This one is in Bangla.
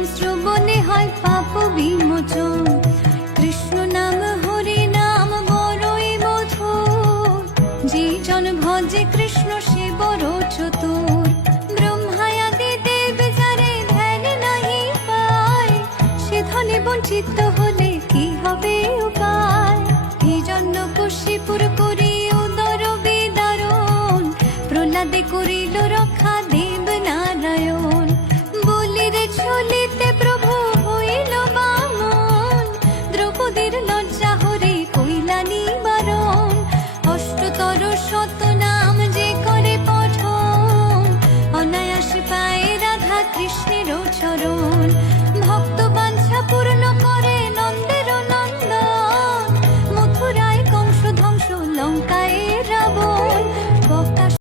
নাম শ্রবণে হয় পাপ বিমোচন। কৃষ্ণ নাম, হরি নাম, বড়ই মধুর। যে জন ভজে কৃষ্ণ সে বড় চতুর। ব্রহ্মায়াদি দেব যারে ধ্যান নাহি পায়, সে ধনে বঞ্চিত হলে কি হবে উপায়? এই জন্য কুশিপুর করি উদর বিদারণ প্রহ্লাদে করিল রক্ষা পাপের লজ্জা হরে কইলানি বারণ অষ্টতর শত নাম